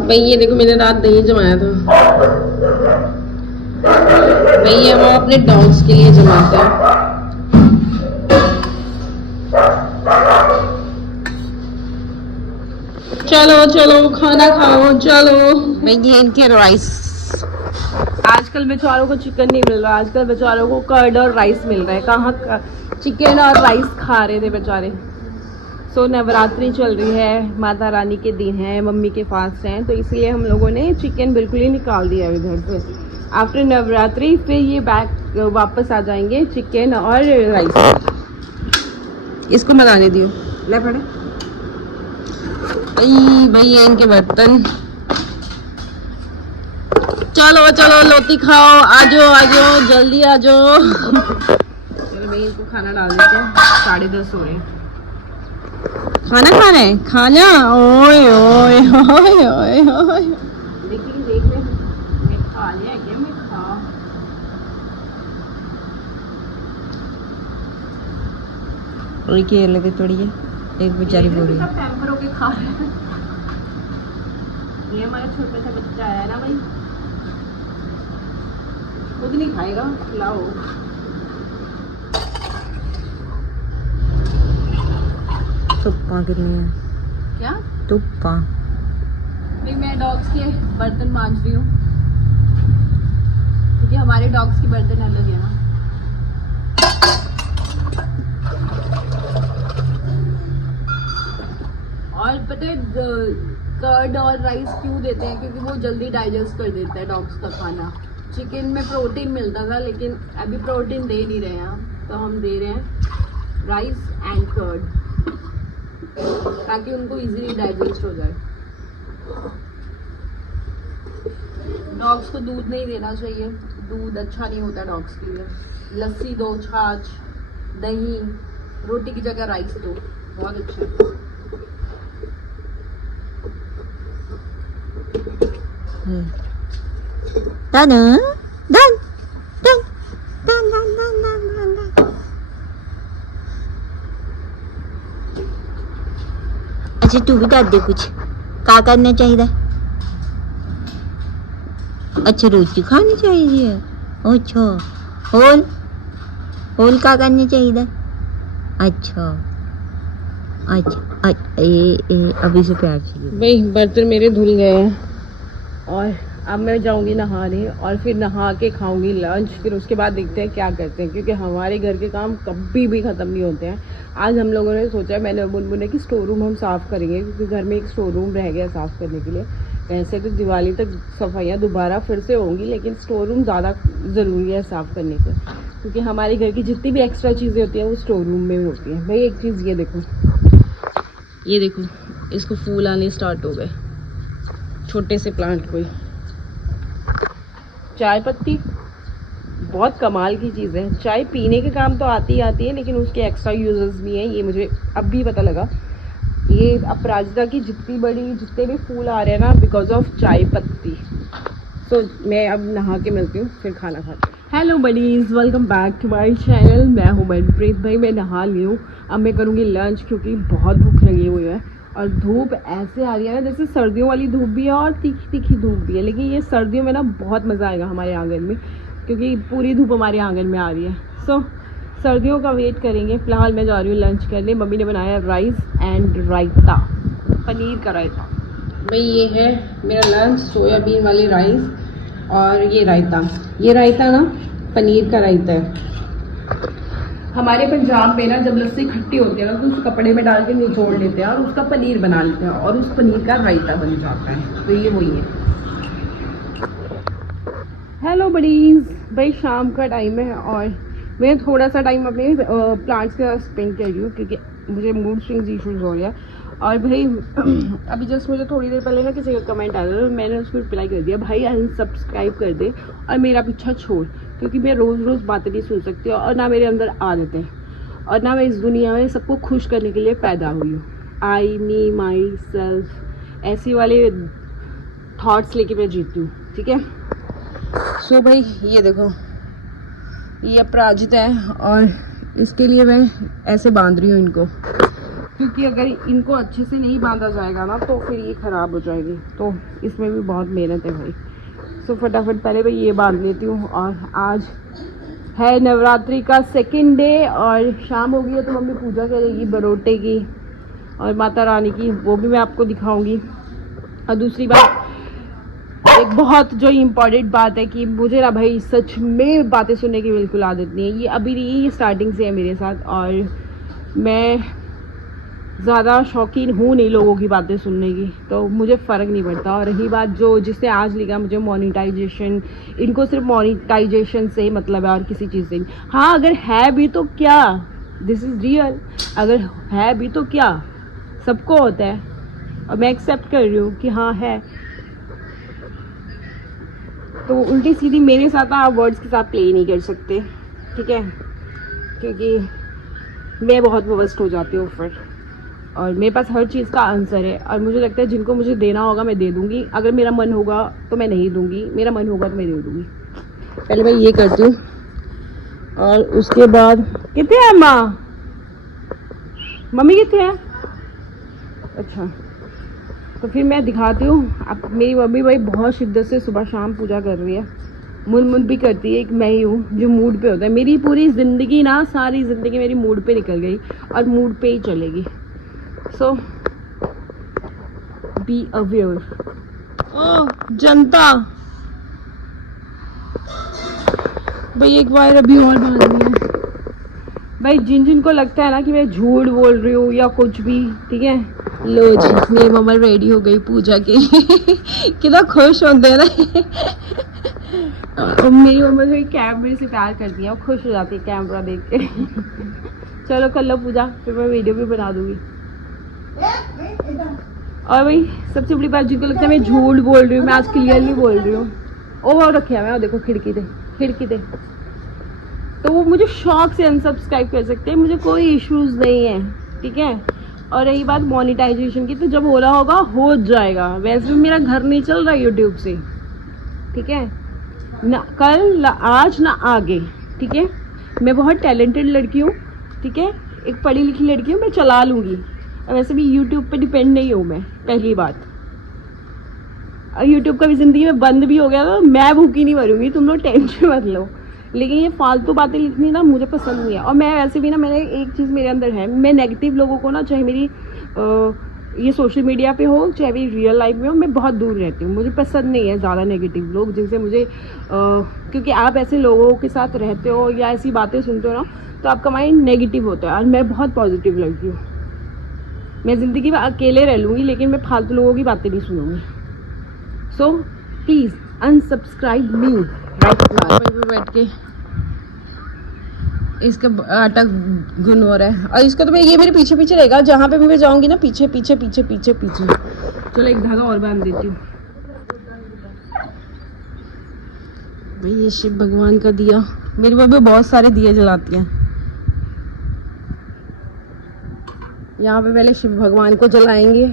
भाई ये देखो मैंने रात दही जमाया था। भाई ये वो अपने डॉग्स के लिए जमाते हैं। चलो चलो खाना खाओ चलो। भाई ये इनके राइस। आजकल बेचारों को चिकन नहीं मिल रहा, आजकल बेचारों को कर्ड और राइस मिल रहा है। कहाँ चिकन और राइस खा रहे थे बेचारे। सो नवरात्रि चल रही है, माता रानी के दिन है, मम्मी के फास्ट हैं, तो इसलिए हम लोगों ने चिकन बिल्कुल ही निकाल दिया है घर से। आफ्टर नवरात्रि फिर ये बैक वापस आ जाएंगे चिकन और राइस। इसको बनाने दियो ले पड़े। भैया इनके बर्तन। चलो चलो लोती खाओ, आजो आजो जल्दी आजो। चलो भाई इनको खाना डाल देते हैं, 10:30 हो रहे हैं। खाना खा रहे हैं, खाना। ओए ओए ओए ओए ओए देखिए देख ले, मैं खा लिया क्या? मैं खा और ये लगे थोड़ी है, एक बेचारी बोल रही है। सब पैम्पर होके खा रहे हैं। ये हमारा छोटा सा बच्चा आया ना भाई, खुद नहीं खाएगा, खिलाओ। तुप्पा कितनी है? क्या तुप्पा? नहीं मैं डॉग्स के बर्तन मांज रही हूँ, क्योंकि हमारे डॉग्स की बर्तन अलग है ना। और पता है कर्ड और राइस क्यों देते हैं? क्योंकि वो जल्दी डाइजेस्ट कर देता है डॉग्स का खाना। चिकन में प्रोटीन मिलता था, लेकिन अभी प्रोटीन दे नहीं रहे हैं, तो हम दे रहे हैं राइस एंड कर्ड, ताकि उनको इजीली डाइजेस्ट हो जाए। डॉग्स को दूध नहीं देना चाहिए, दूध अच्छा नहीं होता डॉग्स के लिए। लस्सी दो, छाछ, दही, रोटी की जगह राइस दो, बहुत अच्छा है। अच्छा तू भी कर दे कुछ, क्या करना चाहिए? अच्छा रोटी खानी चाहिए। अच्छा होल होल क्या करनी चाहिए? अच्छा अच्छा अभी से प्यार चाहिए। भाई बर्तन मेरे धुल गए हैं और अब मैं जाऊंगी नहाने और फिर नहा के खाऊंगी लंच। फिर उसके बाद देखते हैं क्या करते हैं, क्योंकि हमारे घर के काम कभी भी ख़त्म नहीं होते हैं। आज हम लोगों ने सोचा, मैंने बुनबुने कि स्टोर रूम हम साफ़ करेंगे, क्योंकि घर में एक स्टोर रूम रह गया साफ़ करने के लिए। वैसे तो दिवाली तक सफाइयाँ दोबारा फिर से होंगी, लेकिन स्टोर रूम ज़्यादा ज़रूरी है साफ़ करने के, क्योंकि हमारे घर की जितनी भी एक्स्ट्रा चीज़ें होती हैं वो स्टोर रूम में होती हैं। भाई एक चीज़ ये देखो, ये देखो, इसको फूल आने स्टार्ट हो गए, छोटे से प्लांट को। चाय पत्ती बहुत कमाल की चीज़ है। चाय पीने के काम तो आती ही आती है, लेकिन उसके एक्स्ट्रा यूजेस भी हैं, ये मुझे अब भी पता लगा। ये अपराजिता की जितने भी फूल आ रहे हैं ना, बिकॉज ऑफ चाय पत्ती। सो मैं अब नहा के मिलती हूँ, फिर खाना खाती हूँ। Hello buddies, welcome back to my channel. मैं हूँ मनप्रीत। भाई मैं नहा ली हूँ, अब मैं करूँगी लंच, क्योंकि बहुत भूख लगी हुई है। और धूप ऐसे आ रही है ना, जैसे सर्दियों वाली धूप भी है और तीखी तीखी धूप भी है। लेकिन ये सर्दियों में ना बहुत मज़ा आएगा हमारे आंगन में, क्योंकि पूरी धूप हमारे आंगन में आ रही है। सो सर्दियों का वेट करेंगे। फ़िलहाल मैं जा रही हूँ लंच करने। मम्मी ने बनाया राइस एंड रायता, पनीर का रायता। भाई ये है मेरा लंच, सोयाबीन वाली राइस और ये रायता। ये रायता ना पनीर का रायता है। हमारे पंजाब में ना जब लस्सी खट्टी होती है ना, तो उस कपड़े में डाल के निचोड़ लेते हैं और उसका पनीर बना लेते हैं, और उस पनीर का रायता बन जाता है। तो ये वही है। हेलो बडीज़, भाई शाम का टाइम है और मैं थोड़ा सा टाइम अपने प्लांट्स के साथ स्पेंड कर रही हूँ, क्योंकि मुझे मूड स्विंग्स इशूज़ हो रहे हैं। और भाई अभी जस्ट मुझे थोड़ी देर पहले ना किसी का कमेंट आया था, मैंने उसको रिप्लाई कर दिया, भाई अनसब्सक्राइब कर दे और मेरा पीछा छोड़, क्योंकि मैं रोज़ रोज़ बातें नहीं सुन सकती और ना मेरे अंदर आदत है, और ना मैं इस दुनिया में सबको खुश करने के लिए पैदा हुई हूँ। आई मी माई सेल्फ ऐसी वाले थॉट्स लेके मैं जीती हूँ, ठीक है। सो भाई ये देखो, ये अपराजिता है और इसके लिए मैं ऐसे बांध रही हूँ इनको, क्योंकि अगर इनको अच्छे से नहीं बांधा जाएगा ना तो फिर ये ख़राब हो जाएगी, तो इसमें भी बहुत मेहनत है भाई। सो फटाफट पहले मैं ये बांध लेती हूँ। और आज है नवरात्रि का सेकंड डे और शाम हो गई है, तो मम्मी पूजा करेगी बरोटे की और माता रानी की, वो भी मैं आपको दिखाऊंगी। और दूसरी बात, एक बहुत जो इम्पॉर्टेंट बात है कि मुझे ना भाई सच में बातें सुनने की बिल्कुल आदत नहीं है, ये अभी नहीं, ये स्टार्टिंग से है मेरे साथ। और मैं ज़्यादा शौकीन हूँ नहीं लोगों की बातें सुनने की, तो मुझे फ़र्क नहीं पड़ता। और रही बात जो जिससे आज लिखा मुझे मोनेटाइजेशन, इनको सिर्फ मोनेटाइजेशन से ही मतलब है और किसी चीज़ से नहीं। हाँ अगर है भी तो क्या, दिस इज़ रियल, अगर है भी तो क्या, सबको होता है और मैं एक्सेप्ट कर रही हूँ कि हाँ है। तो उल्टी सीधी मेरे साथ आप वर्ड्स के साथ प्ले नहीं कर सकते, ठीक है, क्योंकि मैं बहुत वस्ट हो जाती हूँ फिर। और मेरे पास हर चीज़ का आंसर है और मुझे लगता है जिनको मुझे देना होगा मैं दे दूँगी, अगर मेरा मन होगा तो मैं नहीं दूँगी, मेरा मन होगा तो मैं दे दूँगी। पहले मैं ये करती हूँ और उसके बाद कितने हैं माँ, मम्मी कितने हैं? अच्छा, तो फिर मैं दिखाती हूँ। अब मेरी मम्मी भाई बहुत शिद्दत से सुबह शाम पूजा कर रही है, मुन भी करती है। एक मैं ही हूँ जो मूड पे होता है, मेरी पूरी ज़िंदगी ना, सारी ज़िंदगी मेरी मूड पे निकल गई और मूड पे ही चलेगी। सो बी अवेयर। ओह जनता भाई, एक बार अभी और बांधनी है भाई। जिन जिन को लगता है ना कि मैं झूठ बोल रही हूँ या कुछ भी, ठीक है, लो जी मेरी मम्मा रेडी हो गई पूजा के लिए कितना खुश होते हैं ना और मेरी मम्मा जो कैमरे से प्यार करती है, वो खुश हो जाती है कैमरा देख के चलो कर लो पूजा, फिर मैं वीडियो भी बना दूंगी। और भाई सबसे बड़ी बात, जिनको लगता है मैं झूठ बोल रही हूँ, मैं आज क्लियरली बोल रही हूँ। वो रखा मैं, देखो खिड़की थे, तो वो मुझे शौक से अनसब्सक्राइब कर सकते हैं, मुझे कोई इश्यूज नहीं है, ठीक है। और रही बात मोनेटाइजेशन की, तो जब होला होगा हो जाएगा। वैसे भी मेरा घर नहीं चल रहा यूट्यूब से, ठीक है, ना कल ना आज ना आगे, ठीक है। मैं बहुत टैलेंटेड लड़की हूँ, ठीक है, एक पढ़ी लिखी लड़की हूँ, मैं चला लूँगी। और वैसे भी यूट्यूब पे डिपेंड नहीं हूँ मैं, पहली बात। और यूट्यूब का भी ज़िंदगी में बंद भी हो गया तो मैं भूखी नहीं मरूंगी, तुम लोग टेंशन मत लो। लेकिन ये फालतू बातें लिखनी ना मुझे पसंद नहीं है। और मैं वैसे भी ना, मैंने एक चीज़ मेरे अंदर है, मैं नेगेटिव लोगों को ना, चाहे मेरी ये सोशल मीडिया पे हो चाहे मेरी रियल लाइफ में हो, मैं बहुत दूर रहती हूँ। मुझे पसंद नहीं है ज़्यादा नेगेटिव लोग, जिनसे मुझे क्योंकि आप ऐसे लोगों के साथ रहते हो या ऐसी बातें सुनते हो ना, तो आपका माइंड नेगेटिव होता है। और मैं बहुत पॉजिटिव लड़की हूँ, मैं ज़िंदगी में अकेले रह लूँगी लेकिन मैं फालतू लोगों की बातें नहीं सुनूँगी। So please unsubscribe me right now. पे बैठ के इसका आटा गुन हो रहा है और इसको तो मैं, ये मेरे पीछे पीछे रहेगा, जहाँ पे भी मैं जाऊँगी ना, पीछे पीछे पीछे पीछे पीछे। चलो एक धागा और बांध देती हूँ भाई। ये शिव भगवान का दिया, मेरी मम्मी बहुत सारे दिए जलाती हैं। यहाँ पे पहले शिव भगवान को जलाएंगे।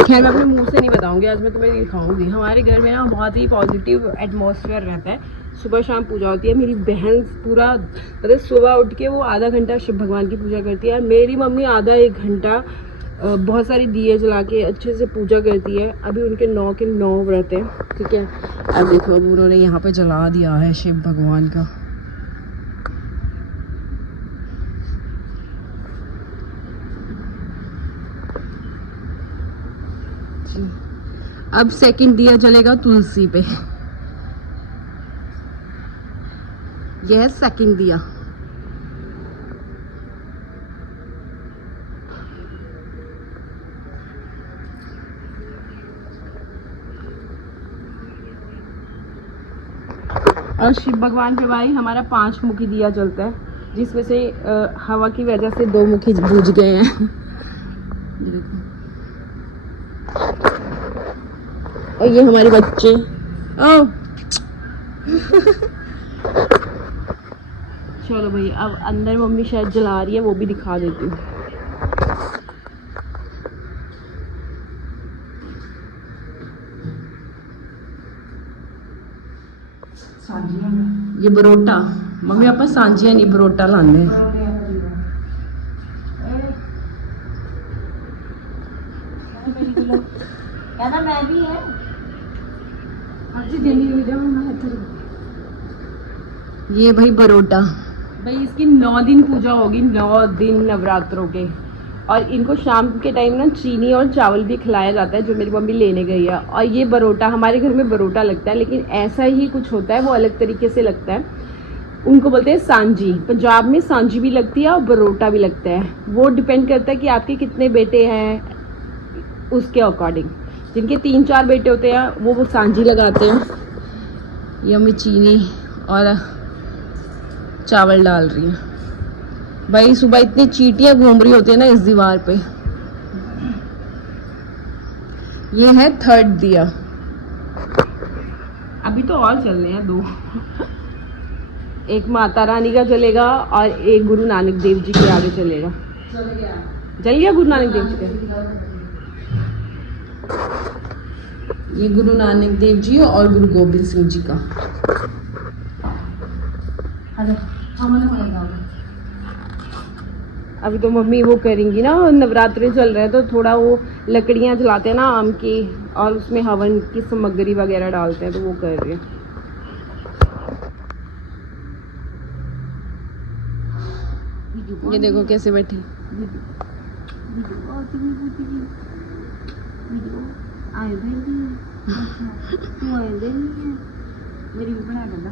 खैर मैं अपने मुंह से नहीं बताऊंगी, आज मैं तुम्हें दिखाऊंगी। हमारे घर में ना बहुत ही पॉजिटिव एटमॉस्फेयर रहता है, सुबह शाम पूजा होती है। मेरी बहन पूरा मतलब सुबह उठ के वो आधा घंटा शिव भगवान की पूजा करती है, मेरी मम्मी आधा एक घंटा बहुत सारी दिए जला के अच्छे से पूजा करती है। अभी उनके 9 के 9 व्रत है, ठीक है। अब देखो, अब उन्होंने यहाँ पे जला दिया है शिव भगवान का। अब सेकंड दिया जलेगा तुलसी पे, यह है सेकंड दिया। और शिव भगवान पे भाई हमारा 5 मुखी दिया जलता है, जिसमें से हवा की वजह से 2 मुखी बुझ गए हैं और ये हमारे बच्चे। चलो भाई, अब अंदर मम्मी शायद जला रही है, वो भी दिखा देती हूँ। ये बरोटा मम्मी आप सांझिया नहीं बरोटा लाने कहना मैं भी है ये भाई बरोटा भाई इसकी 9 दिन पूजा होगी, 9 दिन नवरात्रों के। और इनको शाम के टाइम ना चीनी और चावल भी खिलाया जाता है, जो मेरी मम्मी लेने गई है। और ये बरोटा हमारे घर में बरोटा लगता है, लेकिन ऐसा ही कुछ होता है, वो अलग तरीके से लगता है। उनको बोलते हैं सांजी। पंजाब में सांजी भी लगती है और बरोटा भी लगता है। वो डिपेंड करता है कि आपके कितने बेटे हैं, उसके अकॉर्डिंग। जिनके 3-4 बेटे होते हैं वो सांजी लगाते हैं। ये मम्मी चीनी और चावल डाल रही है। भाई सुबह इतनी चींटियां घूम रही होती है ना इस दीवार पे। ये है 3rd दिया। अभी तो और चल रहे हैं 2। एक माता रानी का चलेगा और एक गुरु नानक देव जी के आगे चलेगा। जल गया गुरु नानक देव जी का। ये गुरु नानक देव जी और गुरु गोबिंद सिंह जी का। अभी तो मम्मी वो करेंगी ना, नवरात्रि चल रहे हैं तो थोड़ा वो लकड़ियां जलाते हैं ना आम की, और उसमें हवन की सामग्री वगैरह डालते हैं, तो वो कर रहे हैं। ये देखो कैसे बैठी। मेरी भी बना देना।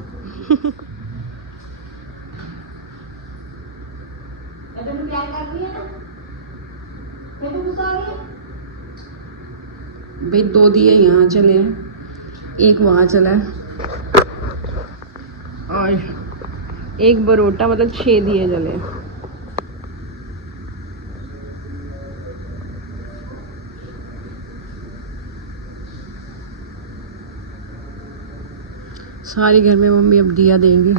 भाई 2 दिए यहाँ चले हैं, एक वहाँ चला है और एक बरोटा, मतलब 6 दिए जले हैं। सारे घर में मम्मी अब दिया देंगी,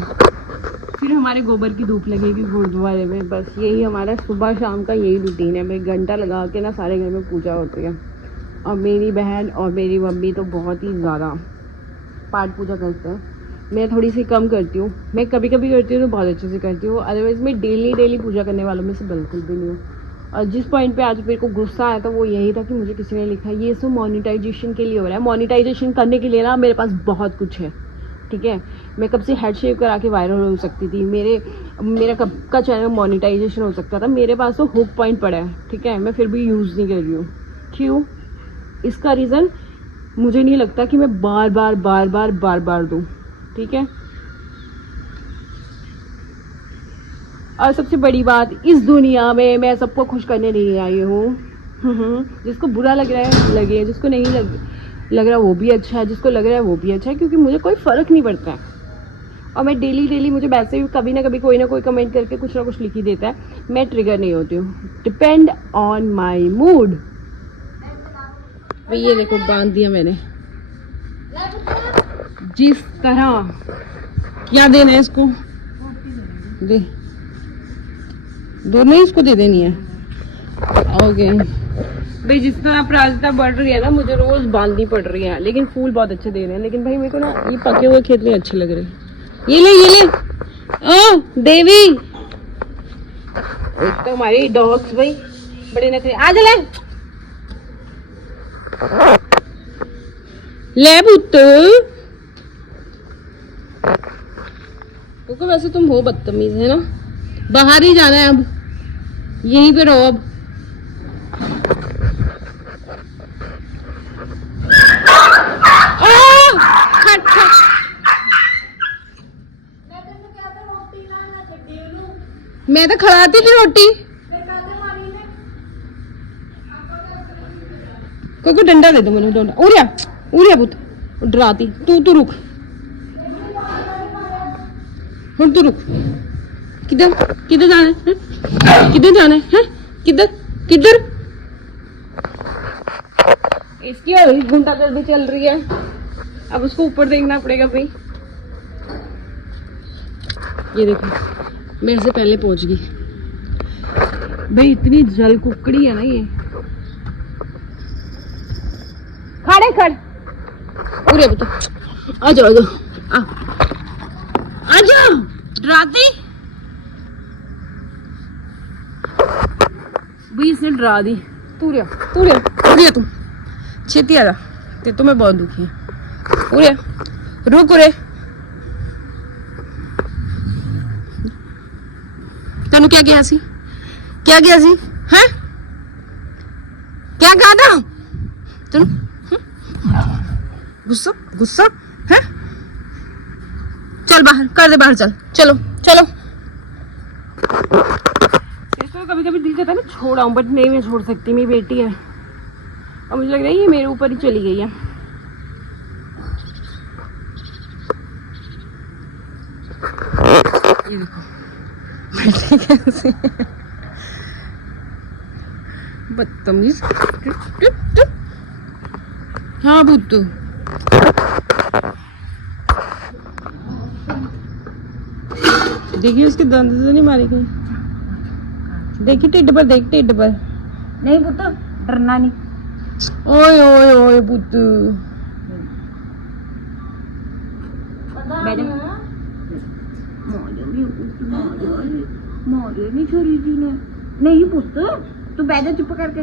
फिर हमारे गोबर की धूप लगेगी गुरुद्वारे में। बस यही हमारा सुबह शाम का यही रूटीन है। भाई घंटा लगा के ना सारे घर में पूजा होती है। और मेरी बहन और मेरी मम्मी तो बहुत ही ज़्यादा पाठ पूजा करते हैं। मैं थोड़ी सी कम करती हूँ, मैं कभी कभी करती हूँ तो बहुत अच्छे से करती हूँ, अदरवाइज़ मैं डेली पूजा करने वालों में से बिल्कुल भी नहीं हूँ। और जिस पॉइंट पे आज मेरे को गुस्सा आया था वो यही था कि मुझे किसी ने लिखा ये सब मोनेटाइजेशन के लिए हो रहा है। मोनेटाइजेशन करने के लिए ना मेरे पास बहुत कुछ है, ठीक है। मैं कब से हेड शेव करा के वायरल हो सकती थी, मेरा कब का चैनल मोनेटाइजेशन हो सकता था। मेरे पास तो हुक पॉइंट पड़ा है, ठीक है, मैं फिर भी यूज़ नहीं कर रही हूँ। क्यों? इसका रीज़न मुझे नहीं लगता कि मैं बार बार दूँ, ठीक है। और सबसे बड़ी बात, इस दुनिया में मैं सबको खुश करने नहीं आई हूँ। जिसको बुरा लग रहा है लगे, जिसको नहीं लग रहा वो भी अच्छा है, जिसको लग रहा है वो भी अच्छा है, क्योंकि मुझे कोई फ़र्क नहीं पड़ता है। और मैं डेली मुझे वैसे भी कभी ना कभी कोई ना कोई कमेंट करके कुछ ना कुछ लिख ही देता है, मैं ट्रिगर नहीं होती हूँ। Depend on my mood. ये देखो बांध दिया मैंने जिस तरह। क्या देना है इसको? दे दोनों ही इसको दे देनी है। ओके भाई, जिस तरह प्राजता बढ़ रही है ना, मुझे रोज बांधनी पड़ रही है। लेकिन फूल बहुत अच्छे दे रहे हैं। लेकिन भाई मेरे को ना ये पके हुए खेत में अच्छे लग रहे हैं। ये ले ओ देवी। एक तो हमारे डॉग्स भाई बड़े नखरे। आ जा ले पुत्त। क्योंकि वैसे तुम हो बदतमीज है ना। बाहर ही जाना है अब, यहीं पे रहो अब। मैं तो खिलाती थी रोटी। कोई डंडा दे दो मैंने, डंडा। उरिया पुत डराती। तू रुक, हुन तू रुक। किधर जाना है? किधर जाना है? किधर? इसकी और गुंडागर्दी चल रही है, अब उसको ऊपर देखना पड़ेगा भाई। ये देखो मेरे से पहले पहुंच गई भाई। इतनी जल कुकड़ी है ना ये। खड़ उरे बेटा, आ जाओ। डराती भाई, इसने डरा दी। तू रे तू छेती आ जा, ते तो मैं बहुत दुखी है। उरे रुक, उरे तेन क्या किया सी, क्या किया सी, हैं क्या कहा था तेन? गुस्सा गुस्सा है, चल बाहर कर दे, बाहर चल, चलो चलो। तो कभी कभी दिल करता है मैं छोड़ाऊं, बट नहीं मैं छोड़ सकती, मेरी बेटी है और मुझे लग रहा है ये मेरे ऊपर ही चली गई है। ये देखो बेटे कैसे बदतमीज। हाँ बुद्धू, देखिए उसके दंद से नहीं मारी गई, देखिए टिड्ड पर, देख टिड्ड पर। नहीं पुत्र, डरना नहीं। ओए ओए ओए बुद्धू, मारे नहीं छोरी जी ने। नहीं पुत्र, तू बैठ जा चुप करके।